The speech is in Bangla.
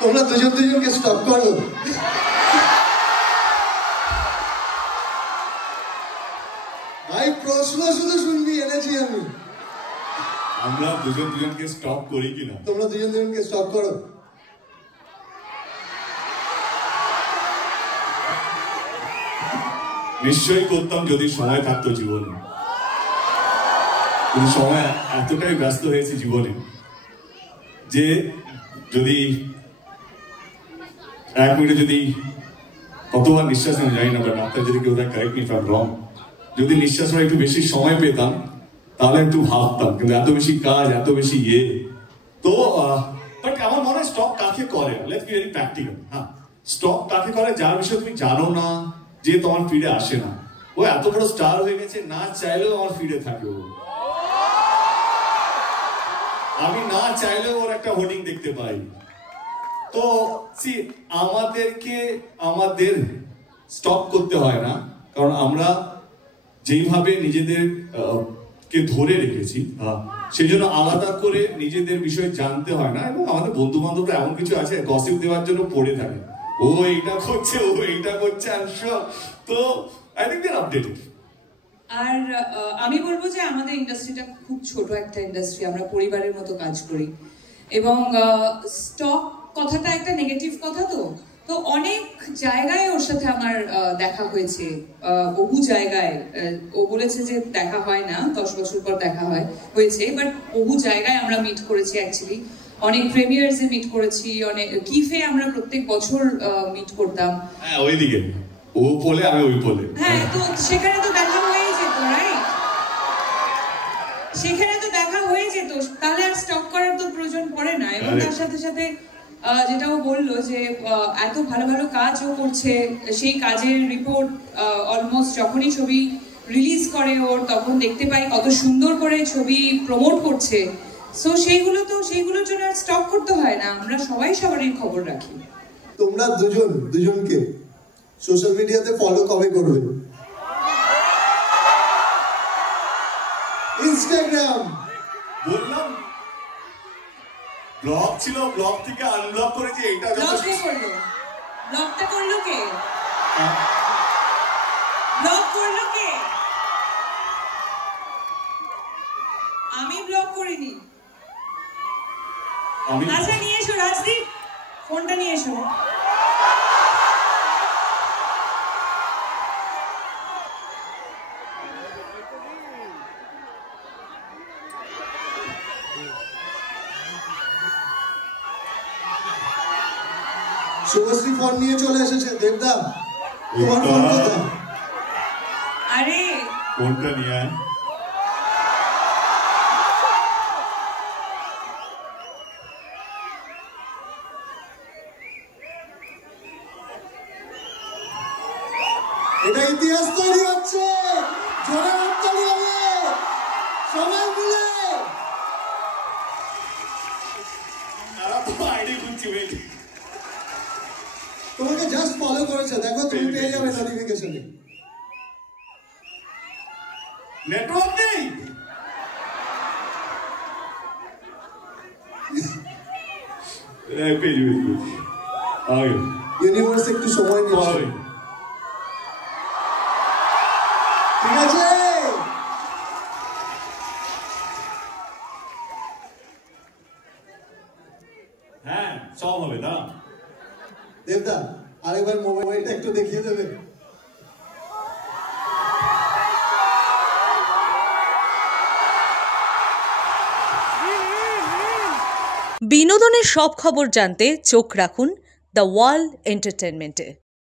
তোমরা দুজন দুজনকে স্টপ করো। ভাই প্রশ্ন শুধু শুনবি এনেছি আমি। আমরা দুজন দুজনকে স্টপ করি কিনা? তোমরা দুজন দুজনকে স্টপ করো। নিশ্চয়ই করতাম যদি সময় থাকতো জীবনে। কিন্তু সময় এতটাই ব্যস্ত হয়েছে জীবনে যে যদি 1 মিনিটে যদি কতবার নিঃশ্বাস আমি জানি না, বাট আপনার যদি কেউ correct me if I am রং, যদি নিঃশ্বাস নেওয়ার একটু বেশি সময় পেতাম তাহলে একটু ভাবতাম, কিন্তু এত বেশি কাজ, এত বেশি তো বাট আমার মনে হয় স্টপ কাকে করে, লেটস বি ভেরি প্র্যাকটিক্যাল। হ্যাঁ, স্টপ কাকে করে যার বিষয়ে তুমি জানো না, যে তোমার ফিডে আসে না। ও এত বড় স্টার হয়ে গেছে, না চাইলেও আমার ফিডে থাকে। ও আমি না চাইলেও ওর একটা হোর্ডিং দেখতে পাই। তো আমাদের স্টপ করতে হয় না, কারণ আমরা যেইভাবে নিজেদের কে ধরে রেখেছি সেই জন্য আলাদা করে নিজেদের বিষয়ে জানতে হয় না। এবং আমাদের বন্ধু বান্ধবরা এমন কিছু আছে গসিপ দেওয়ার জন্য পড়ে থাকে, ও এইটা করছে, ও এইটা করছে, তো I think they are updated. আর আমি বলবো যে আমাদের ইন্ডাস্ট্রিটা খুব ছোট একটা ইন্ডাস্ট্রি, আমরা পরিবারের মতো কাজ করি, এবং স্টক কথাটা একটা নেগেটিভ কথা। তো অনেক জায়গায় ওর সাথে আমার দেখা হয়েছে, বহু জায়গায়। ও বলেছে যে দেখা হয় না, 10 বছর পর দেখা হয়েছে, বাট বহু জায়গায় আমরা মিট করেছি অ্যাকচুয়ালি। অনেক প্রিমিয়ার্সে মিট করেছি, অনেক কিফে আমরা প্রত্যেক বছর মিট করতাম। হ্যাঁ, ওইদিকে ও বলে আমি ওই বলে। হ্যাঁ, তো সেখানে তো দেখা হয়ে যেত, রাইট? সেখানে তো দেখা হয়ে যেত, তাহলে আর স্টক করার তো প্রয়োজন পড়ে না। এবং তার সাথে সাথে যেটা ও বললো যে এত ভালো ভালো কাজও করছে, সেই কাজের রিপোর্ট অলমোস্ট যখনই ছবি রিলিজ করে ওর, তখন দেখতে পাই কত সুন্দর করে ছবি প্রমোট করছে। সো সেইগুলোর জন্য আর স্টক করতে হয় না, আমরা সবাই সবারই খবর রাখি। তোমরা দুজনকে সোশ্যাল মিডিয়াতে ফলো কবে করবে? ইনস্টাগ্রাম বললাম ব্লগ ছিল, ব্লগ থেকে আনব্লক করেছি। এইটা ব্লগটা করলো কে? ব্লগ করলো কে? আমি ব্লগ করিনি। আচ্ছা, নিয়ে এসো রাজদীপ, ফোনটা নিয়ে এসো। শুভশ্রী ফোন নিয়ে চলে এসেছে। দেবদা, তোমার ফোন কোথায়? আরে ফোনটা নিয়ে আয়। এটা ইতিহাস তৈরি হচ্ছে, জোরে হাততালি হবে সবাই মিলে। তোমাকে জাস্ট ফলো করেছে, দেখো তুমি পেয়ে যাবে নোটিফিকেশনে। নেটওয়ার্ক নেই। ইউনিভার্স একটু সময় নিয়ে, ঠিক আছে? হ্যাঁ, সব হবে না। দেবদা, আরেকবার মোবাইলটা একটু দেখিয়ে দেবে? বিনোদনের সব খবর জানতে চোখ রাখুন দ্য ওয়ার্ল্ড এন্টারটেইনমেন্টে।